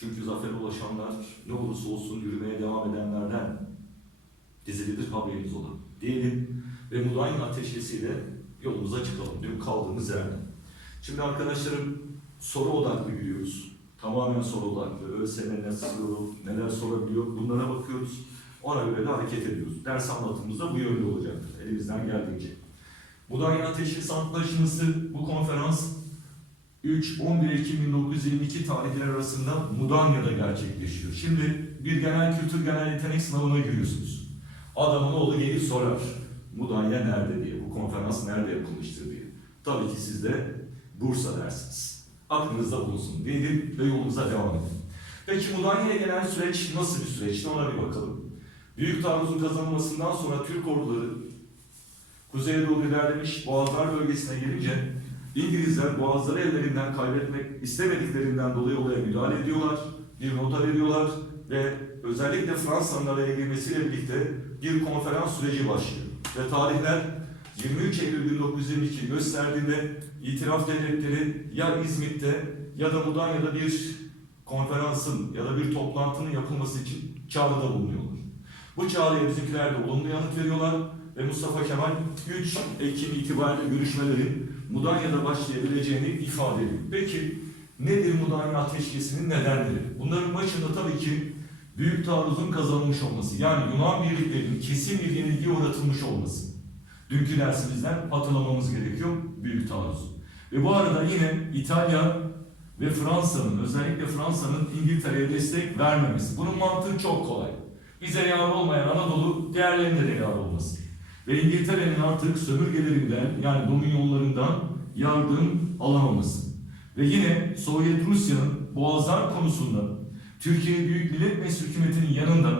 Çünkü zafere ulaşanlar ne olursa olsun yürümeye devam edenlerden dizilidir haberiniz olur. Diyelim ve Mudanya ateşkesiyle yolumuza çıkalım. Dün kaldığımız yerden. Şimdi arkadaşlarım soru odaklı gidiyoruz. Tamamen soru odaklı. Ne soruyor, neler sorabiliyor bunlara bakıyoruz. Ona göre de hareket ediyoruz. Ders anlatımımız da bu yönde olacaktır. Elimizden geldiğince. Mudanya Ateşkesi Antlaşması bu konferans 3-11 Ekim 1922 tarihleri arasında Mudanya'da gerçekleşiyor. Şimdi bir genel kültür genel yetenek sınavına giriyorsunuz. Adamın oğlu gelip sorar. Mudanya nerede diye, bu konferans nerede yapılmıştır diye. Tabii ki siz de Bursa dersiniz. Aklınızda bulunsun diyelim ve yolumuza devam edelim. Peki Mudanya'ya gelen süreç nasıl bir süreçti ona bir bakalım. Büyük taarruzun kazanılmasından sonra Türk orduları kuzeye doğru ilerlemiş Boğazlar bölgesine gelince İngilizler Boğazları ellerinden kaybetmek istemediklerinden dolayı olaya müdahale ediyorlar, bir nota veriyorlar ve özellikle Fransa'nın araya girmesiyle birlikte bir konferans süreci başlıyor. Ve tarihler 23 Eylül 1922 gösterdiğinde itiraf devletleri ya İzmit'te ya da Mudanya'da bir konferansın ya da bir toplantının yapılması için çağrıda bulunuyorlar. Bu çağrıya bizimkiler de olumlu yanıt veriyorlar ve Mustafa Kemal 3 Ekim itibariyle görüşmelerin Mudanya'da başlayabileceğini ifade ediyor. Peki nedir Mudanya Ateşkesi'nin nedenleri? Bunların başında tabii ki Büyük Taarruz'un kazanılmış olması. Yani Yunan birliklerinin kesin bir yenilgiye uğratılmış olması. Dünkü dersimizden hatırlamamız gerekiyor Büyük Taarruz. Ve bu arada yine İtalya ve Fransa'nın, özellikle Fransa'nın İngiltere'ye destek vermemesi. Bunun mantığı çok kolay. Bize yar olmayan Anadolu, diğerlerine de yar olması. Ve İngiltere'nin artık sömürgelerinden, yani dominyonlarından yardım alamaması. Ve yine Sovyet Rusya'nın Boğazlar konusunda Türkiye Büyük Millet Meclisi hükümetinin yanında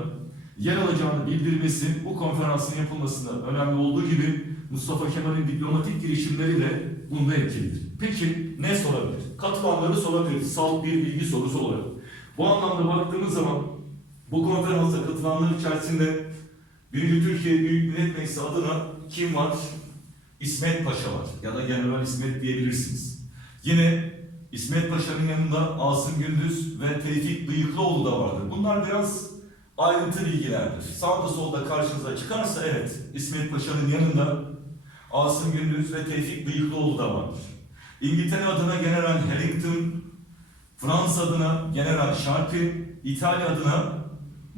yer alacağını bildirmesi bu konferansın yapılmasında önemli olduğu gibi Mustafa Kemal'in diplomatik girişimleri de bunda etkilidir. Peki ne sorabilir? Katılanları sorabilir. Salt bir bilgi sorusu olarak. Bu anlamda baktığımız zaman bu konferansa katılanlar içerisinde Birinci Türkiye Büyük Millet Meclisi adına kim var? İsmet Paşa var ya da General İsmet diyebilirsiniz. Yine İsmet Paşa'nın yanında Asım Gündüz ve Tevfik Bıyıklıoğlu da vardır. Bunlar biraz ayrıntı bilgilerdir. Sağda solda karşınıza çıkarsa evet İsmet Paşa'nın yanında Asım Gündüz ve Tevfik Bıyıklıoğlu da vardır. İngiltere adına General Harrington, Fransa adına General Sharkey, İtalya adına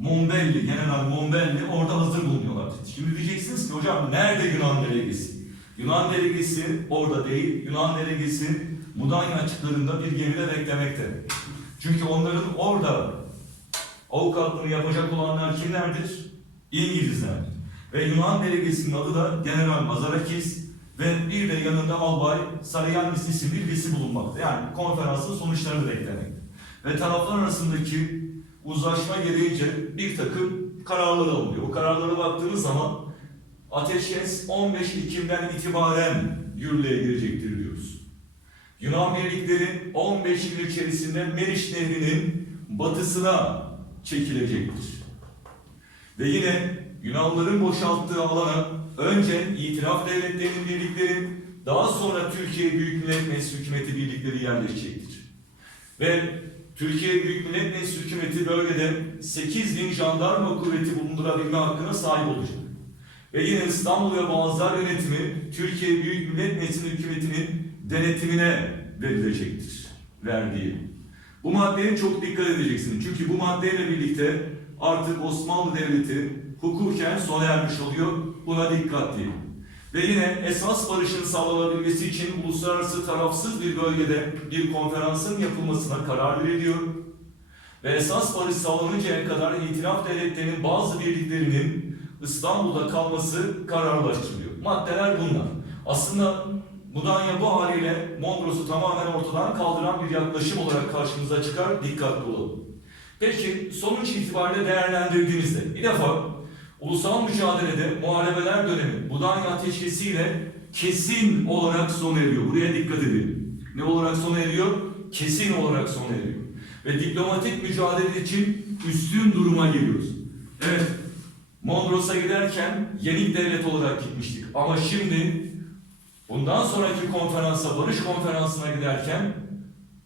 Mombelli, General Mombelli orada hazır bulunuyorlar. Şimdi diyeceksiniz ki hocam nerede Yunan delegesi? Yunan delegesi orada değil, Yunan delegesi Mudanya açıklarında bir gemide beklemekte. Çünkü onların orada avukatlığını yapacak olanlar kimlerdir? İngilizler. Ve Yunan delegesinin adı da General Mazarakis ve bir de yanında Albay Sarıyannis isimli birisi bulunmakta. Yani konferansın sonuçlarını beklemekte. Ve taraflar arasındaki uzlaşma gereğince bir takım kararlar alınıyor. O kararlara baktığınız zaman ateşkes 15 Ekim'den itibaren yürürlüğe girecektir diyoruz. Yunan birlikleri 15 yıl içerisinde Meriç Nehri'nin batısına çekilecektir. Ve yine Yunanların boşalttığı alana önce itiraf devletlerinin birlikleri, daha sonra Türkiye Büyük Millet Meclisi hükümeti birlikleri yerleşecektir. Ve Türkiye Büyük Millet Meclisi hükümeti bölgede 8 bin jandarma kuvveti bulundurabilme hakkına sahip olacak. Ve yine İstanbul ve Boğazlar yönetimi Türkiye Büyük Millet Meclisi hükümetinin denetimine verilecektir. Verdiği. Bu maddeye çok dikkat edeceksiniz. Çünkü bu maddeyle birlikte artık Osmanlı Devleti hukuken sona ermiş oluyor. Buna dikkat diyelim. Ve yine esas barışın sağlanabilmesi için uluslararası tarafsız bir bölgede bir konferansın yapılmasına karar veriliyor. Ve esas barış sağlanıncaya kadar itiraf devletlerinin bazı birliklerinin İstanbul'da kalması kararlaştırılıyor. Maddeler bunlar. Aslında Mudanya bu haliyle Mondros'u tamamen ortadan kaldıran bir yaklaşım olarak karşımıza çıkar. Dikkatli olalım. Peki sonuç itibariyle değerlendirdiğimizde bir defa ulusal mücadelede muharebeler dönemi Mudanya Ateşkesi ile kesin olarak sona eriyor. Buraya dikkat edin. Ne olarak sona eriyor? Kesin olarak sona eriyor. Ve diplomatik mücadele için üstün duruma geliyoruz. Evet, Mondros'a giderken yenik devlet olarak gitmiştik. Ama şimdi bundan sonraki konferansa, barış konferansına giderken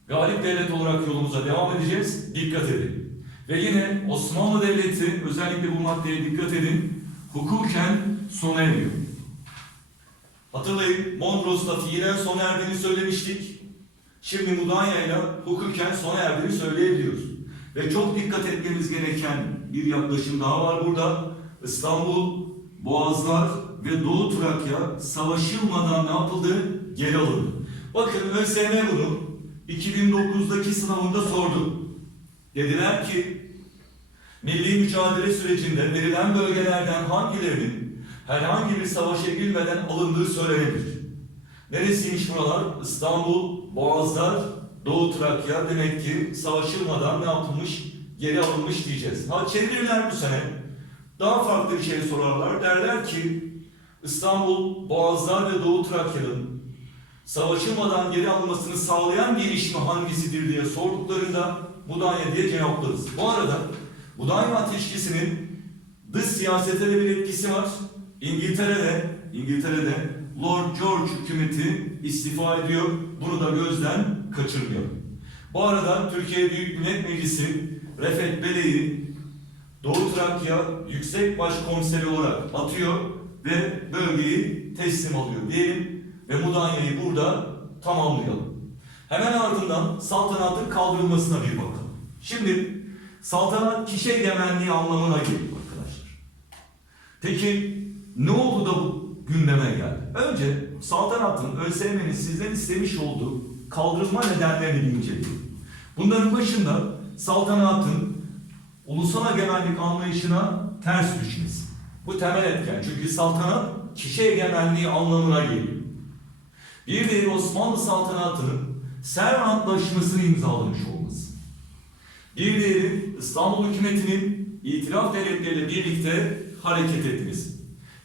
galip devlet olarak yolumuza devam edeceğiz. Dikkat edin. Ve yine Osmanlı Devleti özellikle bu maddeye dikkat edin. Hukuken sona eriyor. Hatırlayın Mondros'ta fiilen sona erdiğini söylemiştik. Şimdi Mudanya ile hukuken sona erdiğini söyleyebiliyoruz. Ve çok dikkat etmemiz gereken bir yaklaşım daha var burada. İstanbul, Boğazlar ve Doğu Trakya savaşılmadan ne yapıldı? Geri alındı. Bakın ÖSYM bunu 2009'daki sınavında sordu. Dediler ki milli mücadele sürecinde verilen bölgelerden hangilerinin herhangi bir savaşa girmeden alındığı söylenebilir. Neresiymiş buralar? İstanbul, Boğazlar, Doğu Trakya demek ki savaşılmadan ne yapılmış? Geri alınmış diyeceğiz. Ha çevirirler bu sene. Daha farklı bir şey sorarlar. Derler ki İstanbul, Boğazlar ve Doğu Trakya'nın savaşılmadan geri alınmasını sağlayan gelişme hangisidir diye sorduklarında Mudanya diye cevaplarız. Bu arada Mudanya Ateşkesi'nin dış siyasete de bir etkisi var. İngiltere'de, İngiltere'de Lord George hükümeti istifa ediyor. Bunu da gözden kaçırmıyor. Bu arada Türkiye Büyük Millet Meclisi Refet Bele'yi Doğu Trakya Yüksek Başkomiseri olarak atıyor ve bölgeyi teslim alıyor diyelim ve Mudanya'yı burada tamamlayalım. Hemen ardından saltanatın kaldırılmasına bir bakalım. Şimdi saltanat kişi egemenliği anlamına geliyor arkadaşlar. Peki ne oldu da bu gündeme geldi? Önce saltanatın ÖSYM'nin sizden istemiş olduğu kaldırılma nedenlerini inceleyelim. Bunların başında saltanatın ulusal egemenlik anlayışına ters düşmesi. Bu temel etken. Çünkü saltanat kişi egemenliği anlamına geliyor. Bir diğeri Osmanlı saltanatının Sevr Antlaşması'nı imzalamış olması. Bir diğeri İstanbul hükümetinin itiraf devletleriyle birlikte hareket etmesi.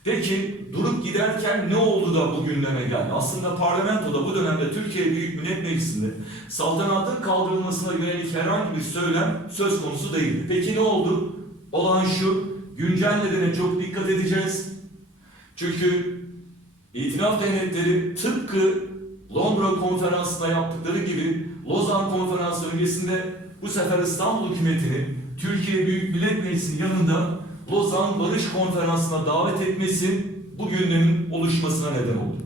Peki durup giderken ne oldu da bu gündeme geldi? Aslında parlamentoda bu dönemde Türkiye Büyük Millet Meclisi'nde saltanatın kaldırılmasına yönelik herhangi bir söylem söz konusu değildi. Peki ne oldu? Olan şu, güncel nedene çok dikkat edeceğiz. Çünkü itiraf devletleri tıpkı Londra konferansında yaptıkları gibi Lozan konferansı öncesinde bu sefer İstanbul hükümetini Türkiye Büyük Millet Meclisi'nin yanında Lozan Barış Konferansı'na davet etmesi bu gündemin oluşmasına neden oldu.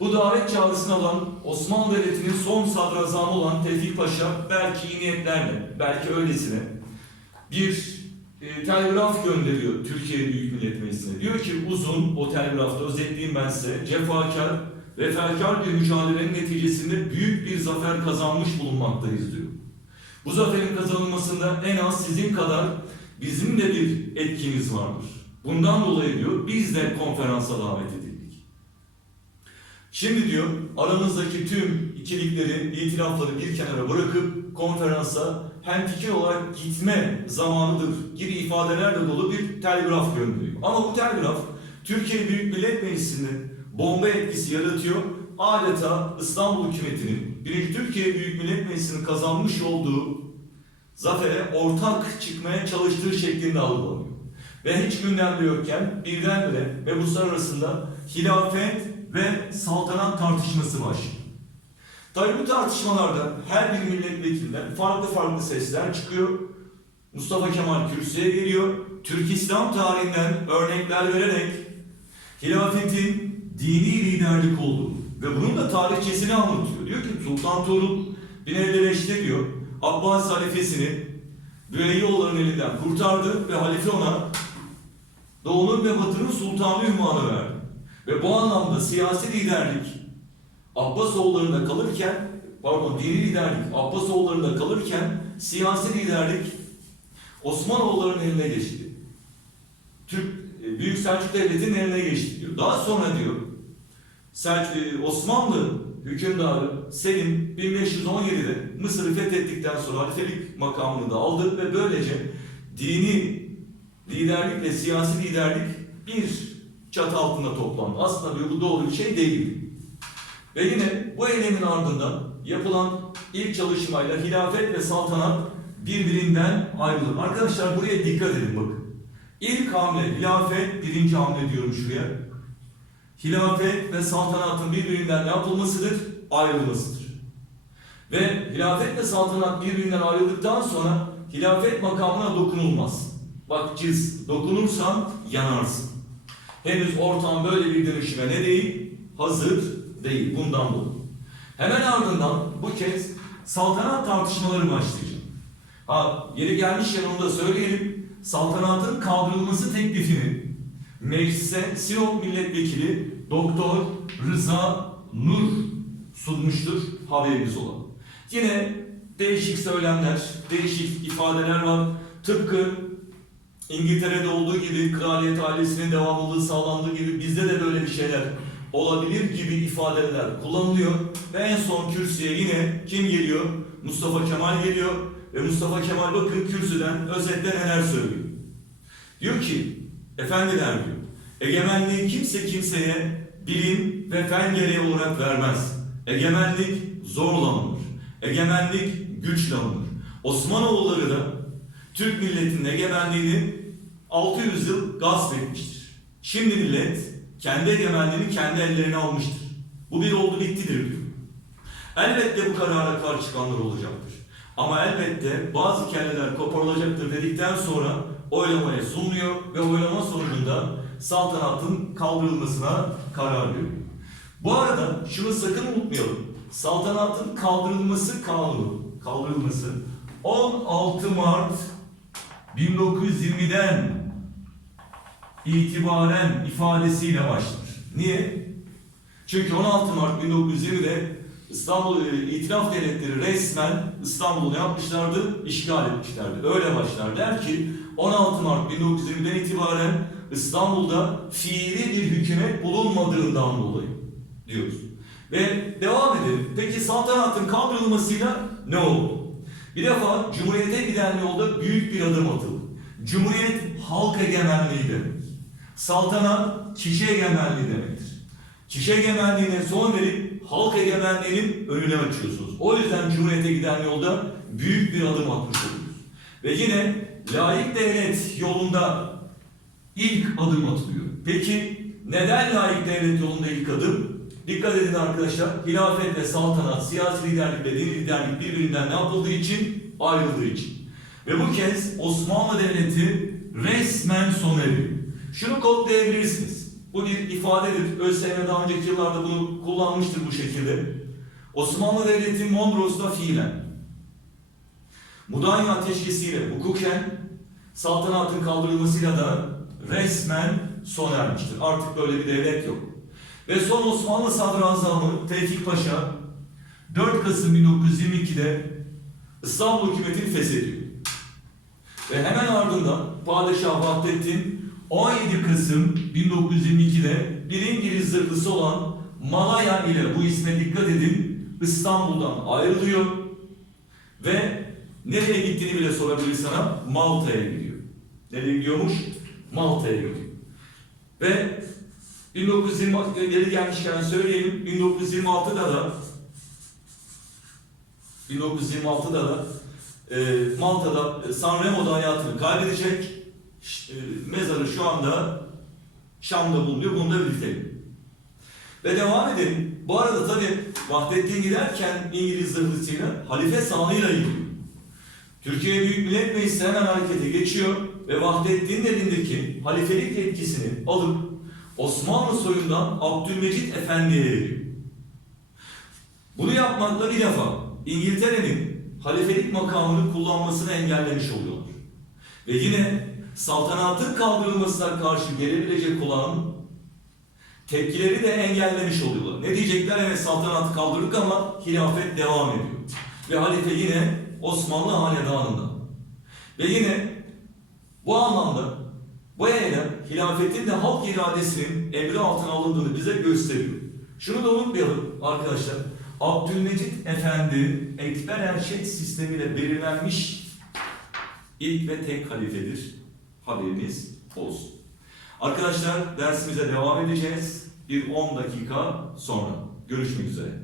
Bu davet çağrısını alan Osmanlı Devleti'nin son sadrazamı olan Tevfik Paşa belki iyi niyetlerle, belki öylesine bir e, telgraf gönderiyor Türkiye Büyük Millet Meclisi'ne. Diyor ki uzun o telgrafta özetleyeyim ben size cefakar ve felkar bir mücadelenin neticesinde büyük bir zafer kazanmış bulunmaktayız diyor. Bu zaferin kazanılmasında en az sizin kadar bizim de bir etkimiz vardır. Bundan dolayı diyor biz de konferansa davet edildik. Şimdi diyor aranızdaki tüm ikilikleri, itilafları bir kenara bırakıp konferansa hem fikir olarak gitme zamanıdır gibi ifadelerle dolu bir telgraf gönderiyor. Ama bu telgraf Türkiye Büyük Millet Meclisi'nde bomba etkisi yaratıyor. Adeta İstanbul hükümetinin 1. Türkiye Büyük Millet Meclisi'nin kazanmış olduğu zafere ortak çıkmaya çalıştığı şeklinde algılanıyor. Ve hiç gündemde yokken birdenbire ve bu arasında hilafet ve saltanat tartışması başlıyor. Tabii bu tartışmalarda her bir milletvekilinden farklı farklı sesler çıkıyor. Mustafa Kemal kürsüye geliyor. Türk İslam tarihinden örnekler vererek hilafetin dini liderlik olduğunu ve bunun da tarihçesini anlatıyor. Diyor ki Sultan Tuğrul 1055'te diyor Abbas halifesini Büyeyyoğulların elinden kurtardı ve halife ona Doğu'nun ve Batı'nın sultanı ünvanı verdi. Ve bu anlamda siyasi liderlik Abbasoğullarında kalırken, pardon dini liderlik Abbasoğullarında kalırken siyasi liderlik Osmanoğullarının eline geçti. Türk e, Büyük Selçuk Devleti'nin eline geçti diyor. Daha sonra diyor Selçuk, Osmanlı hükümdarı Selim 1517'de Mısır'ı fethettikten sonra halifelik makamını da aldı ve böylece dini liderlikle siyasi liderlik bir çatı altında toplandı. Aslında diyor bu doğru bir şey değil. Ve yine bu eylemin ardından yapılan ilk çalışmayla hilafet ve saltanat birbirinden ayrılır. Arkadaşlar buraya dikkat edin bakın. İlk hamle hilafet, birinci hamle diyorum şuraya. Hilafet ve saltanatın birbirinden yapılmasıdır? Ayrılmasıdır. Ve hilafetle saltanat birbirinden ayrıldıktan sonra hilafet makamına dokunulmaz. Bak ciz, dokunursan yanarsın. Henüz ortam böyle bir dönüşüme ne değil? Hazır değil. Bundan dolayı. Hemen ardından bu kez saltanat tartışmaları başlayacak. Ha, yeri gelmiş yanımda söyleyelim. Saltanatın kaldırılması teklifini meclise Sinop Milletvekili Doktor Rıza Nur sunmuştur. Haberiniz olan. Yine değişik söylemler, değişik ifadeler var. Tıpkı İngiltere'de olduğu gibi kraliyet ailesinin devamlılığı sağlandığı gibi bizde de böyle bir şeyler olabilir gibi ifadeler kullanılıyor. Ve en son kürsüye yine kim geliyor? Mustafa Kemal geliyor. Ve Mustafa Kemal bakın kürsüden özetle neler söylüyor. Diyor ki, efendiler diyor, egemenliği kimse kimseye bilim ve fen gereği olarak vermez. Egemenlik zorla alınır. Egemenlik güçle alınır. Osmanoğulları da Türk milletinin egemenliğini 600 yıl gasp etmiştir. Şimdi millet kendi egemenliğini kendi ellerine almıştır. Bu bir oldu bittidir diyor. Elbette bu karara karşı çıkanlar olacaktır. Ama elbette bazı kelleler koparılacaktır dedikten sonra oylamaya sunuluyor ve oylama sonucunda saltanatın kaldırılmasına karar veriliyor. Bu arada şunu sakın unutmayalım. Saltanatın kaldırılması kanunu, kaldırılması 16 Mart 1920'den itibaren ifadesiyle başlar. Niye? Çünkü 16 Mart 1920'de İstanbul e, İtilaf Devletleri resmen İstanbul'u yapmışlardı? İşgal etmişlerdi. Öyle başlar. Der ki 16 Mart 1920'den itibaren İstanbul'da fiili bir hükümet bulunmadığından dolayı diyoruz. Ve devam edelim. Peki saltanatın kaldırılmasıyla ne oldu? Bir defa Cumhuriyet'e giden yolda büyük bir adım atıldı. Cumhuriyet halk egemenliği demek. Saltanat kişi egemenliği demektir. Kişi egemenliğine son verip halk egemenliğinin önüne açıyorsunuz. O yüzden Cumhuriyet'e giden yolda büyük bir adım atmış oluyoruz. Ve yine layık devlet yolunda ilk adım atılıyor. Peki neden layık devlet yolunda ilk adım? Dikkat edin arkadaşlar. Hilafet ve saltanat, siyasi liderlik ve dini liderlik birbirinden ne yapıldığı için? Ayrıldığı için. Ve bu kez Osmanlı Devleti resmen sona eriyor. Şunu kodlayabilirsiniz. Bu bir ifadedir. ÖSYM daha önceki yıllarda bunu kullanmıştır bu şekilde. Osmanlı Devleti Mondros'ta fiilen Mudanya ateşkesiyle hukuken saltanatın kaldırılmasıyla da resmen sona ermiştir. Artık böyle bir devlet yok. Ve son Osmanlı Sadrazamı Tevfik Paşa 4 Kasım 1922'de İstanbul hükümetini feshediyor. Ve hemen ardından Padişah Vahdettin 17 Kasım 1922'de bir İngiliz zırhlısı olan Malaya ile bu isme dikkat edin İstanbul'dan ayrılıyor ve nereye gittiğini bile sorabilir sana Malta'ya gidiyor. Nereye gidiyormuş? Malta'ya gidiyor. Ve 1926 geri gelmişken söyleyelim 1926'da da 1926'da da e, Malta'da Sanremo'da hayatını kaybedecek. E, mezarı şu anda Şam'da bulunuyor. Bunu da belirtelim. Ve devam edelim. Bu arada tabi Vahdettin giderken İngiliz zırhlısıyla Halife Sami'yle ilgili. Türkiye Büyük Millet Meclisi hemen harekete geçiyor ve Vahdettin'in elindeki halifelik yetkisini alıp Osmanlı soyundan Abdülmecit Efendi'ye veriyor. Bunu yapmakla bir defa İngiltere'nin halifelik makamını kullanmasını engellemiş oluyorlar. Ve yine saltanatın kaldırılmasına karşı gelebilecek olan tepkileri de engellemiş oluyorlar. Ne diyecekler? Evet saltanatı kaldırdık ama hilafet devam ediyor. Ve halife yine Osmanlı hanedanında. Ve yine bu anlamda bu eylem hilafetin de halk iradesinin emri altına alındığını bize gösteriyor. Şunu da unutmayalım arkadaşlar. Abdülmecit Efendi Ekber Erşet sistemiyle belirlenmiş ilk ve tek halifedir. Haberiniz olsun. Arkadaşlar dersimize devam edeceğiz. Bir 10 dakika sonra. Görüşmek üzere.